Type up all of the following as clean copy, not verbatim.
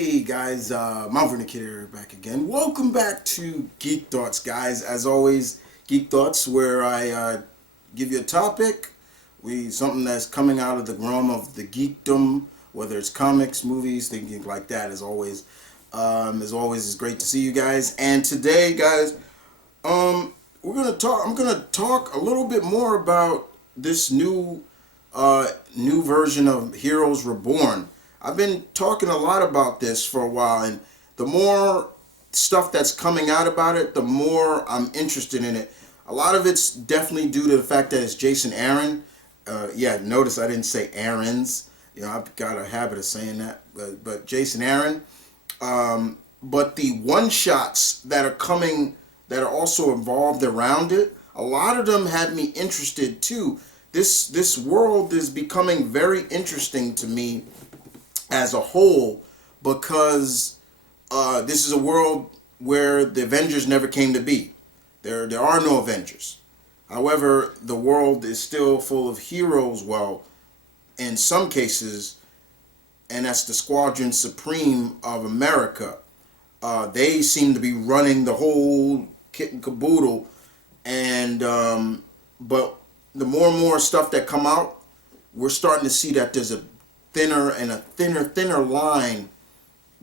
Hey guys, Mount Vernon Kid here back again. Welcome back to Geek Thoughts, guys. As always, Geek Thoughts, where I give you a topic, something that's coming out of the realm of the geekdom, whether it's comics, movies, things like that. It's great to see you guys. And today, guys, we're gonna talk. I'm gonna talk a little bit more about this new version of Heroes Reborn. I've been talking a lot about this for a while, and the more stuff that's coming out about it, the more I'm interested in it. A lot of it's definitely due to the fact that it's Jason Aaron. Yeah, notice I didn't say Aaron's. You know, I've got a habit of saying that, but Jason Aaron. But the one-shots that are coming, that are also involved around it, a lot of them had me interested too. This world is becoming very interesting to me as a whole, because this is a world where the Avengers never came to be. There are no Avengers. However, the world is still full of heroes. Well, in some cases, and that's the Squadron Supreme of America. They seem to be running the whole kit and caboodle, and but the more and more stuff that come out, we're starting to see that there's a thinner line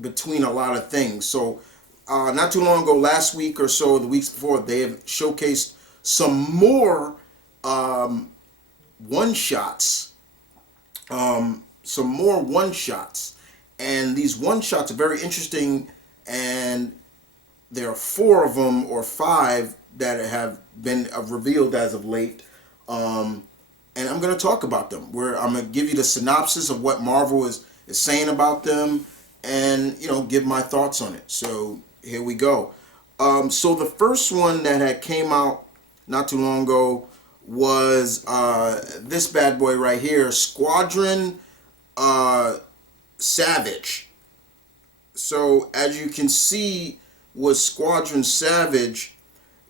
between a lot of things. So not too long ago, last week or so, the weeks before, they have showcased some more one-shots. And these one-shots are very interesting, and there are 4 of them or 5 that have been revealed as of late. And I'm going to talk about them. I'm going to give you the synopsis of what Marvel is saying about them, and give my thoughts on it. So here we go. So the first one that had came out not too long ago was this bad boy right here, Squadron Savage. So as you can see with Squadron Savage,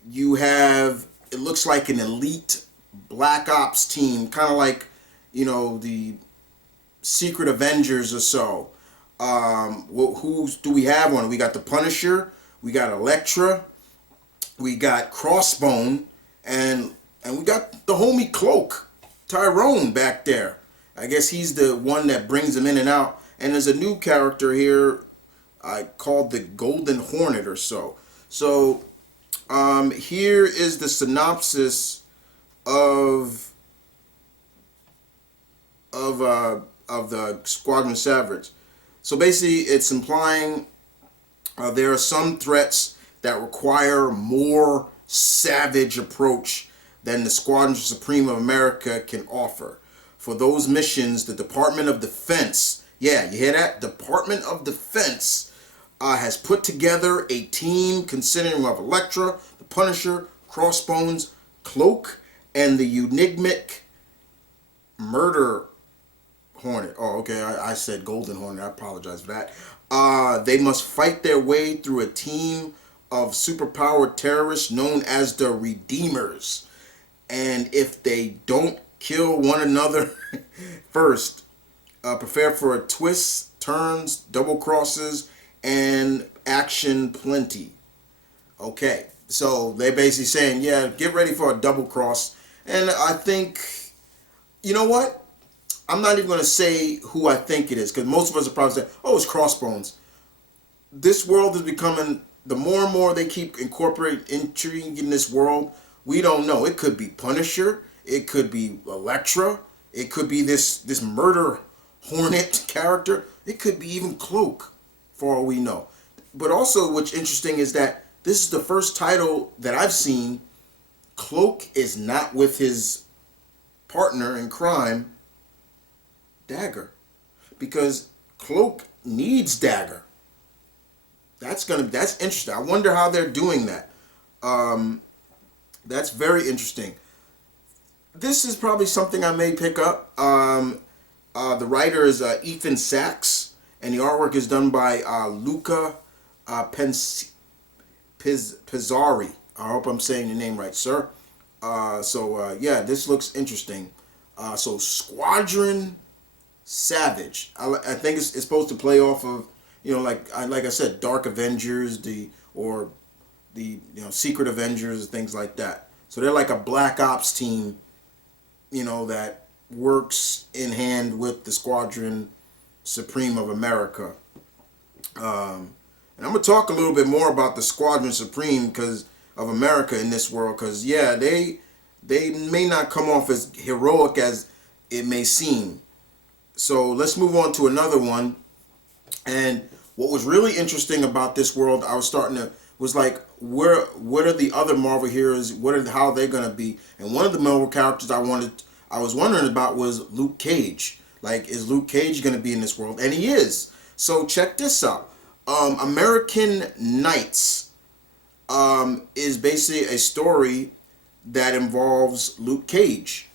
you have, it looks like an elite Black Ops team, kind of like, the Secret Avengers or so. Who do we have on? We got the Punisher, we got Elektra, we got Crossbone, and we got the homie Cloak, Tyrone back there. I guess he's the one that brings them in and out. And there's a new character here called the Golden Hornet or so. So here is the synopsis of the Squadron Savage. So basically, it's implying there are some threats that require more savage approach than the Squadron Supreme of America can offer. For those missions, the Department of Defense, yeah, you hear that? Department of Defense has put together a team consisting of Elektra, the Punisher, Crossbones, Cloak, and the enigmatic Murder Hornet. Oh, okay, I said Golden Hornet. I apologize for that. They must fight their way through a team of superpowered terrorists known as the Redeemers. And if they don't kill one another first, prepare for a twists, turns, double crosses, and action plenty. Okay, so they're basically saying, yeah, get ready for a double cross. And I think, you know what? I'm not even going to say who I think it is, because most of us are probably saying, oh, it's Crossbones. This world is becoming, the more and more they keep incorporating intrigue in this world, we don't know. It could be Punisher. It could be Elektra. It could be this Murder Hornet character. It could be even Cloak, for all we know. But also what's interesting is that this is the first title that I've seen. Cloak is not with his partner in crime, Dagger, because Cloak needs Dagger. That's interesting. I wonder how they're doing that. That's very interesting. This is probably something I may pick up. The writer is Ethan Sachs, and the artwork is done by Luca Pizzari. I hope I'm saying your name right, sir. Yeah, this looks interesting. So Squadron Savage. I think it's supposed to play off of like I said, Dark Avengers, or the Secret Avengers, and things like that. So they're like a black ops team, that works in hand with the Squadron Supreme of America. And I'm gonna talk a little bit more about the Squadron Supreme because of America in this world. Because yeah, they may not come off as heroic as it may seem. So let's move on to another one. And what was really interesting about this world, I was starting to was like, what are the other Marvel heroes? How are they gonna be? And one of the Marvel characters I was wondering about was Luke Cage. Like, is Luke Cage gonna be in this world? And he is. So check this out. American Knights is basically a story that involves Luke Cage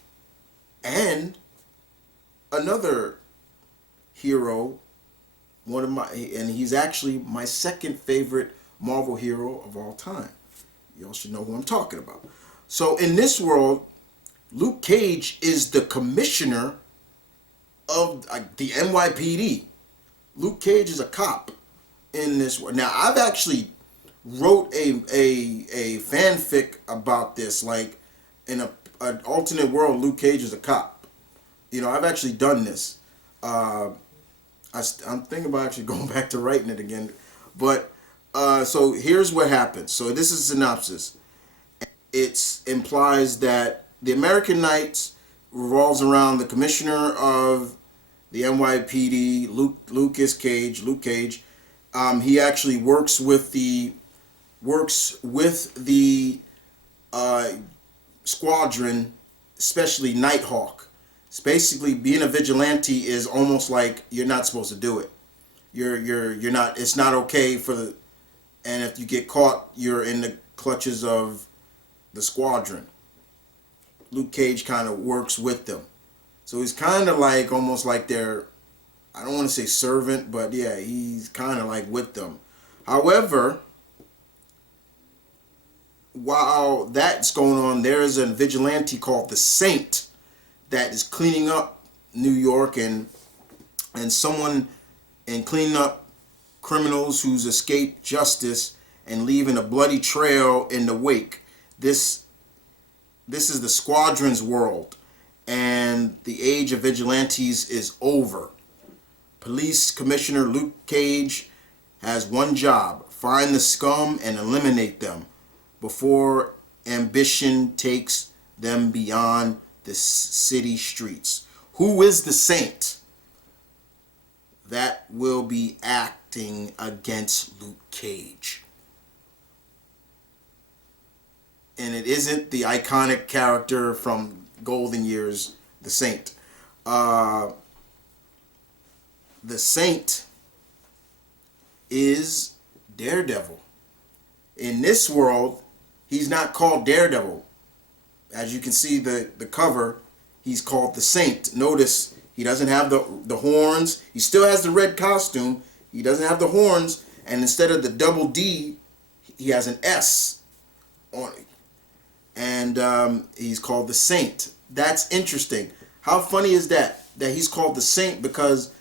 and another hero, and he's actually my second favorite Marvel hero of all time. Y'all should know who I'm talking about. So in this world, Luke Cage is the commissioner of the NYPD. Luke Cage is a cop in this world. Now, I've actually wrote a fanfic about this, like in an alternate world, Luke Cage is a cop. I've actually done this. I'm thinking about actually going back to writing it again. But so here's what happens. So this is a synopsis. It implies that the American Knights revolves around the commissioner of the NYPD, Luke Cage. He actually works with the squadron, especially Nighthawk. It's basically being a vigilante is almost like you're not supposed to do it. You're not. It's not okay and if you get caught, you're in the clutches of the squadron. Luke Cage kind of works with them. So he's kind of like almost like their, I don't want to say servant, but yeah, he's kind of like with them. However, while that's going on, there's a vigilante called the Saint that is cleaning up New York and cleaning up criminals who's escaped justice and leaving a bloody trail in the wake. This is the Squadron's world, and the age of vigilantes is over. Police Commissioner Luke Cage has one job: find the scum and eliminate them before ambition takes them beyond the city streets. Who is the Saint that will be acting against Luke Cage? And it isn't the iconic character from Golden Years, the Saint. The Saint is Daredevil. In this world, he's not called Daredevil. As you can see the cover, he's called the Saint. Notice he doesn't have the horns. He still has the red costume. He doesn't have the horns. And instead of the double D, he has an S on it. And he's called the Saint. That's interesting. How funny is that he's called the Saint? Because,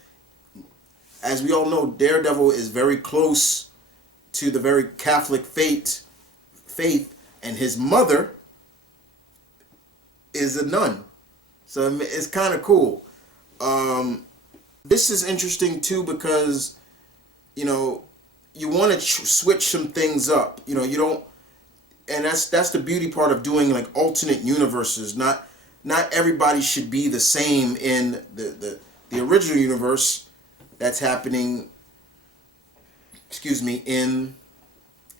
as we all know, Daredevil is very close to the very Catholic faith, and his mother is a nun. So it's kind of cool. This is interesting too because, you want to switch some things up. You don't. And that's the beauty part of doing like alternate universes. Not everybody should be the same in the original universe that's happening.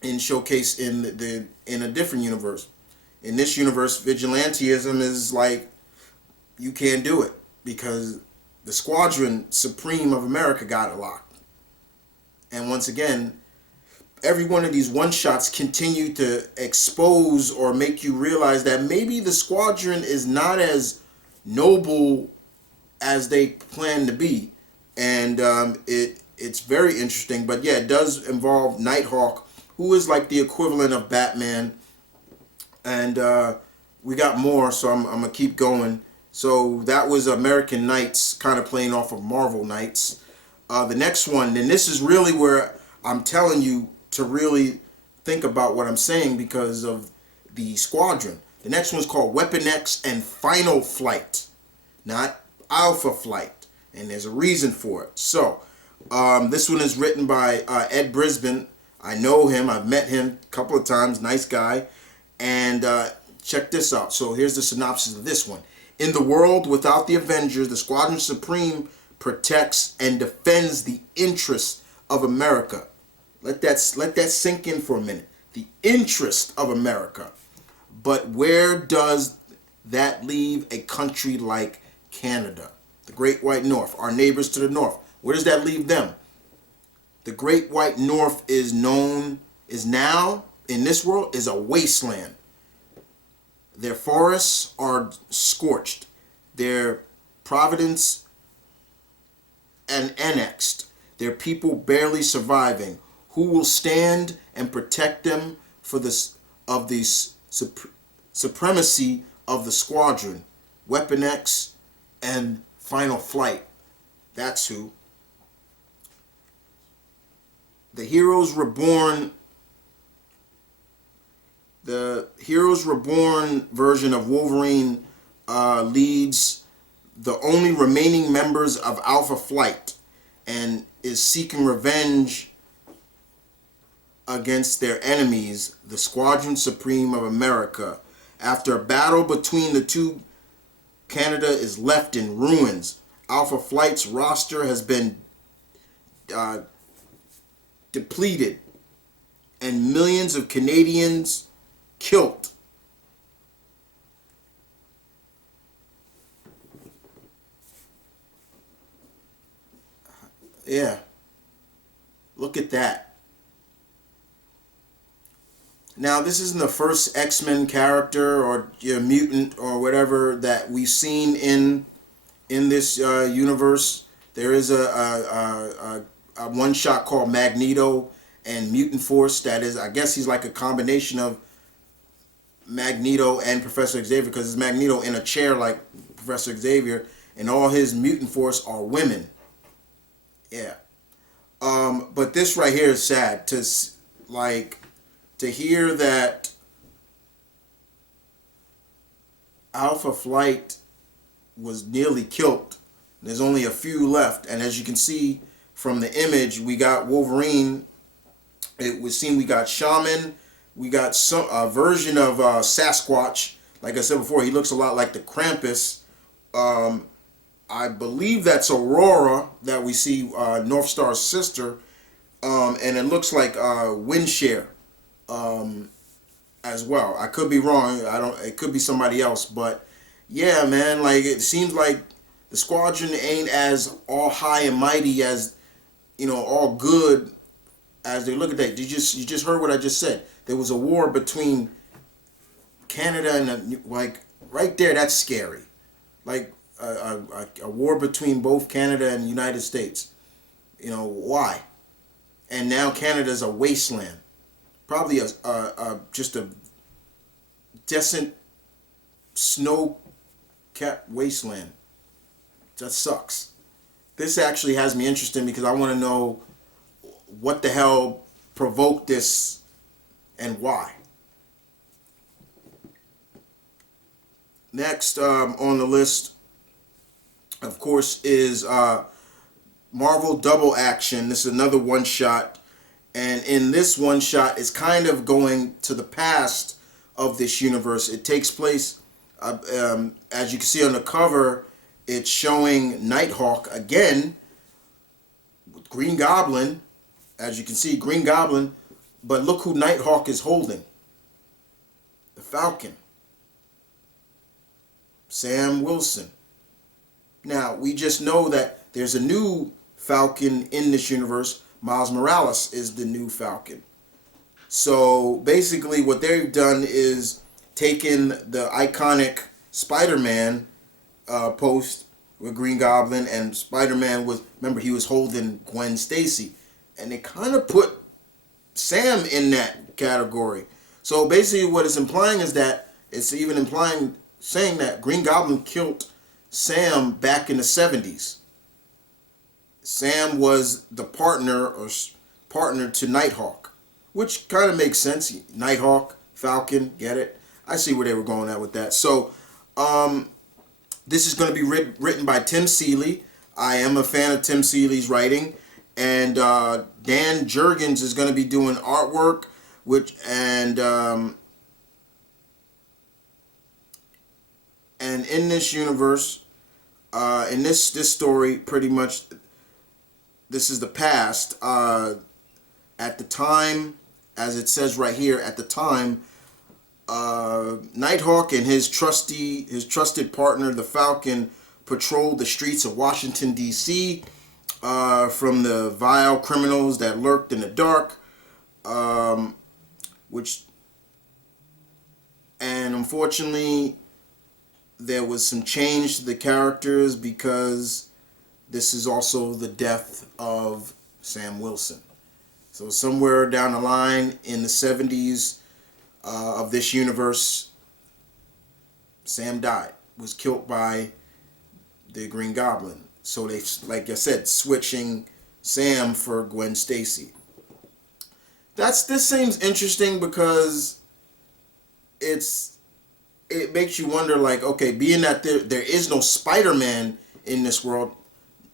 In showcase in a different universe. In this universe, vigilantism is like you can't do it because the Squadron Supreme of America got it locked. And once again, every one of these one-shots continue to expose or make you realize that maybe the Squadron is not as noble as they plan to be. And it's very interesting. But yeah, it does involve Nighthawk, who is like the equivalent of Batman. And we got more, so I'm going to keep going. So that was American Knights, kind of playing off of Marvel Knights. The next one, and this is really where I'm telling you to really think about what I'm saying because of the squadron. The next one's called Weapon X and Final Flight, not Alpha Flight, and there's a reason for it. So, this one is written by Ed Brisbane. I know him. I've met him a couple of times. Nice guy. And check this out. So here's the synopsis of this one. In the world without the Avengers, the Squadron Supreme protects and defends the interests of America. Let that sink in for a minute. The interest of America. But where does that leave a country like Canada? The Great White North, our neighbors to the north. Where does that leave them? The Great White North is now, in this world, is a wasteland. Their forests are scorched. Their province and annexed. Their people barely surviving. Who will stand and protect them for this of the supremacy of the squadron, Weapon X, and Final Flight? That's who. The Heroes Reborn. The Heroes Reborn version of Wolverine leads the only remaining members of Alpha Flight and is seeking revenge against their enemies, the Squadron Supreme of America. After a battle between the two, Canada is left in ruins. Alpha Flight's roster has been depleted and millions of Canadians killed. Yeah. Look at that. Now, this isn't the first X-Men character or mutant or whatever that we've seen in this universe. There is a one-shot called Magneto and Mutant Force that is, I guess he's like a combination of Magneto and Professor Xavier, because it's Magneto in a chair like Professor Xavier, and all his Mutant Force are women. Yeah. But this right here is sad to hear that Alpha Flight was nearly killed. There's only a few left, and as you can see from the image, we got Wolverine. It would seem we got Shaman. We got a version of Sasquatch. Like I said before, he looks a lot like the Krampus. I believe that's Aurora that we see, North Star's sister, and it looks like Windshare as well. I could be wrong. It could be somebody else, but yeah, man. Like, it seems like the squadron ain't as all high and mighty as, all good as they look at that. You just heard what I just said. There was a war between Canada and right there. That's scary. Like a war between both Canada and the United States. Why? And now Canada's a wasteland. Probably just a decent snow-capped wasteland. That sucks. This actually has me interested because I want to know what the hell provoked this and why. Next on the list, of course, is Marvel Double Action. This is another one-shot. And in this one-shot, it's kind of going to the past of this universe. It takes place, as you can see on the cover, it's showing Nighthawk again, with Green Goblin. As you can see, Green Goblin. But look who Nighthawk is holding. The Falcon. Sam Wilson. Now, we just know that there's a new Falcon in this universe. Miles Morales is the new Falcon. So basically what they've done is taken the iconic Spider-Man post with Green Goblin, and Spider-Man remember, he was holding Gwen Stacy. And they kind of put Sam in that category. So basically what it's implying is that, it's even saying that Green Goblin killed Sam back in the 70s. Sam was the partner or partner to Nighthawk, which kind of makes sense. Nighthawk, Falcon, get it? I see where they were going at with that. So, this is going to be written by Tim Seeley. I am a fan of Tim Seeley's writing, and Dan Jurgens is going to be doing artwork, and in this universe, in this story, pretty much, this is the past. At the time, as it says right here, at the time, Nighthawk and his trusted partner, the Falcon, patrolled the streets of Washington, D.C. From the vile criminals that lurked in the dark, and unfortunately, there was some change to the characters because this is also the death of Sam Wilson. So somewhere down the line in the 70s of this universe, Sam died, was killed by the Green Goblin. So they, like I said, switching Sam for Gwen Stacy. This seems interesting because it makes you wonder, like, okay, being that there is no Spider-Man in this world,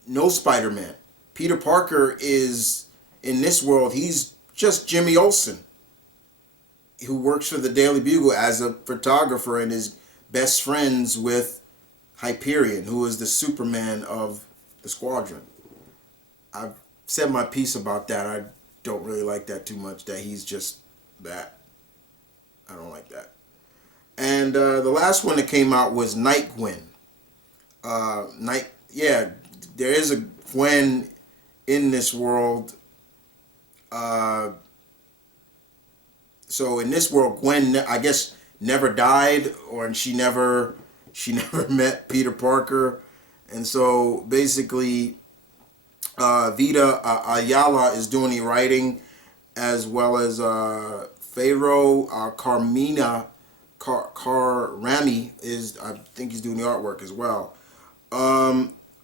no Spider-Man. Peter Parker is, in this world, he's just Jimmy Olsen, who works for the Daily Bugle as a photographer and is best friends with Hyperion, who is the Superman of the Squadron. I've said my piece about that. I don't really like that too much, that he's just that. I don't like that. And the last one that came out was Night Gwen. There is a Gwen in this world. So in this world, Gwen, I guess, never died, or she never met Peter Parker, and so basically, Vita Ayala is doing the writing, as well as Pharaoh Karami is, I think he's doing the artwork as well.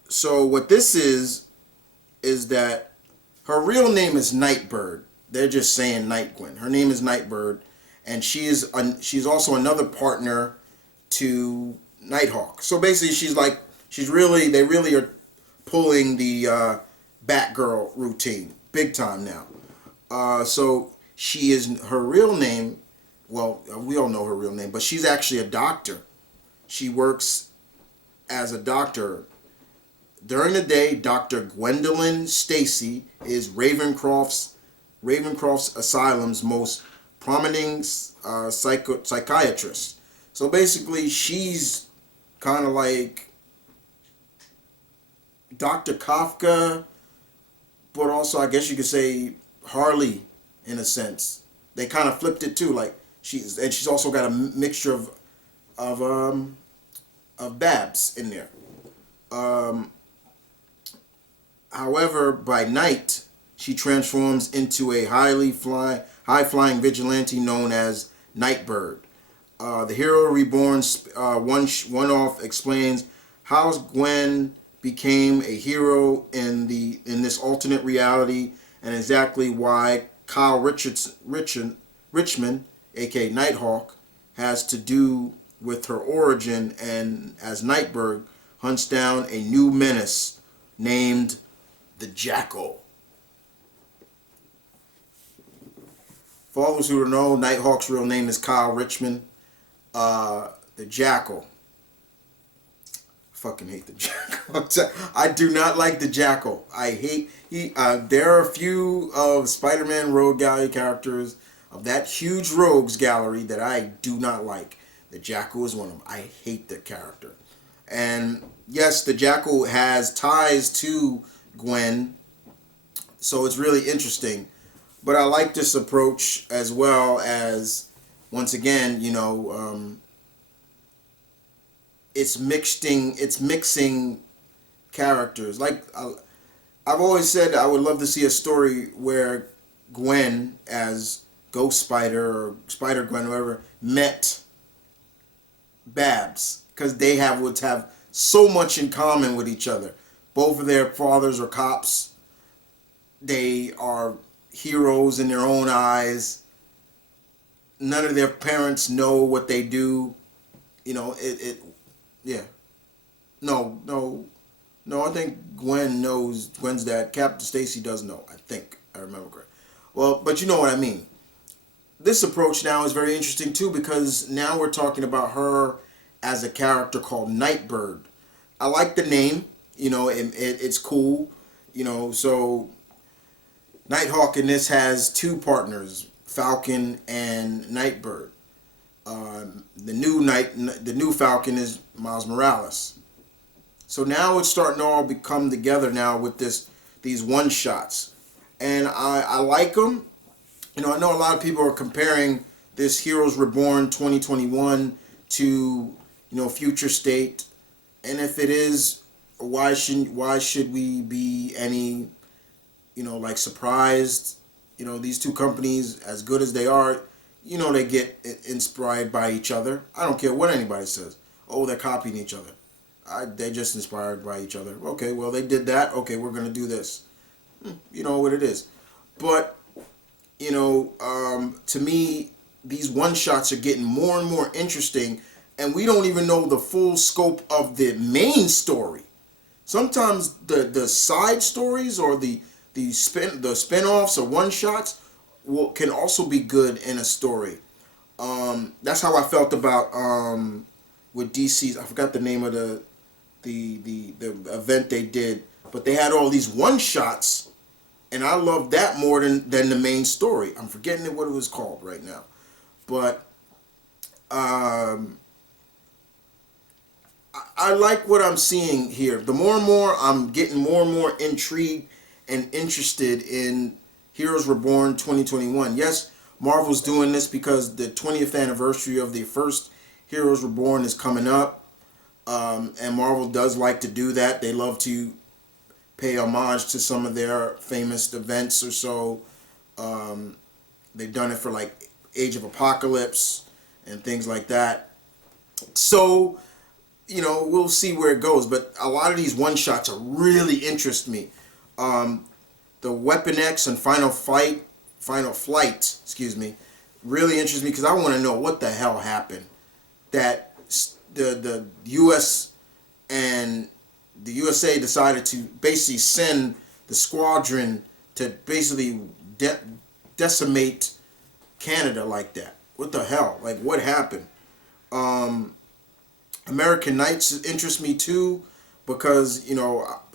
So what this is that her real name is Nightbird. They're just saying Night Gwen. Her name is Nightbird, and she's also another partner to Nighthawk. So basically, they really are pulling the Batgirl routine big time now. So she is, her real name, well, we all know her real name, but she's actually a doctor. She works as a doctor. During the day, Dr. Gwendolyn Stacy is Ravencroft's Asylum's most prominent psychiatrist. So basically, she's kind of like Dr. Kafka, but also, I guess you could say, Harley, in a sense. They kind of flipped it too. Like she's also got a mixture of Babs in there. However, by night, she transforms into a high-flying vigilante known as Nightbird. The Hero Reborn one-off explains how Gwen became a hero in this alternate reality, and exactly why Kyle Richmond, aka Nighthawk, has to do with her origin, and as Nightbird hunts down a new menace named the Jackal. For those who don't know, Nighthawk's real name is Kyle Richmond. The Jackal. Fucking hate the Jackal. I do not like the Jackal. I hate there are a few of Spider-Man Rogue Gallery characters of that huge rogues gallery that I do not like. The Jackal is one of them. I hate the character. And yes, the Jackal has ties to Gwen, so it's really interesting. But I like this approach, as well as, once again, it's mixing characters. Like I've always said, I would love to see a story where Gwen as Ghost Spider or Spider Gwen, whatever, met Babs, because they would have so much in common with each other. Both of their fathers are cops. They are heroes in their own eyes. None of their parents know what they do. Yeah. No, no, no. I think Gwen knows. Gwen's dad, Captain Stacy, does know. I think I remember correct. Well, but you know what I mean. This approach now is very interesting too because now we're talking about her as a character called Nightbird. I like the name. It's cool. So Nighthawk in this has two partners, Falcon and Nightbird. The new Falcon is Miles Morales. So now it's starting to all become together now with these one shots, and I like them. I know a lot of people are comparing this Heroes Reborn 2021 to Future State, and if it is, why should we be any like surprised? These two companies, as good as they are, they get inspired by each other. I don't care what anybody says. Oh, they're copying each other. They're just inspired by each other. Okay, well, they did that. Okay, we're going to do this. You know what it is. But, to me, these one-shots are getting more and more interesting, and we don't even know the full scope of the main story. Sometimes the side stories or the spin-offs or one-shots can also be good in a story. That's how I felt about with DC's. I forgot the name of the event they did, but they had all these one shots, and I loved that more than the main story. I'm forgetting what it was called right now, but I like what I'm seeing here. The more and more I'm getting more and more intrigued and interested in Heroes Reborn 2021. Yes, Marvel's doing this because the 20th anniversary of the first Heroes Reborn is coming up. And Marvel does like to do that. They love to pay homage to some of their famous events or so. They've done it for like Age of Apocalypse and things like that. So, we'll see where it goes. But a lot of these one-shots are really interest me. The Weapon X and Final Flight, really interests me because I want to know what the hell happened. That the U.S. and the USA decided to basically send the squadron to basically decimate Canada like that. What the hell? Like, what happened? American Knights interest me too because,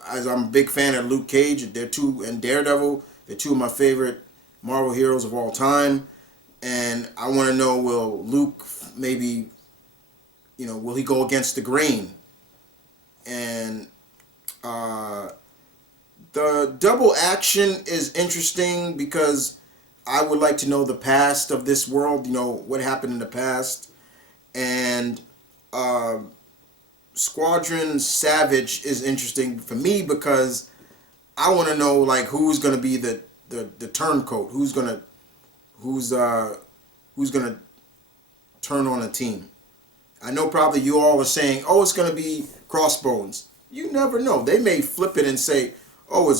as I'm a big fan of Luke Cage, and Daredevil, they're two of my favorite Marvel heroes of all time. And I want to know, will Luke maybe, will he go against the grain? And the double action is interesting because I would like to know the past of this world, what happened in the past. And Squadron Savage is interesting for me because I want to know like who's going to be the turncoat, who's gonna turn on a team. I know probably you all are saying, oh, it's going to be Crossbones. You never know. They may flip it and say, oh,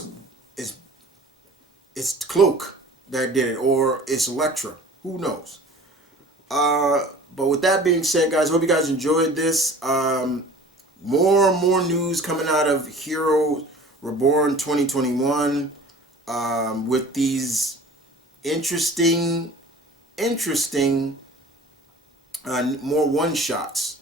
it's Cloak that did it, or it's Elektra. Who knows? But with that being said, guys, hope you guys enjoyed this. More and more news coming out of Hero Reborn 2021 with these interesting more one-shots.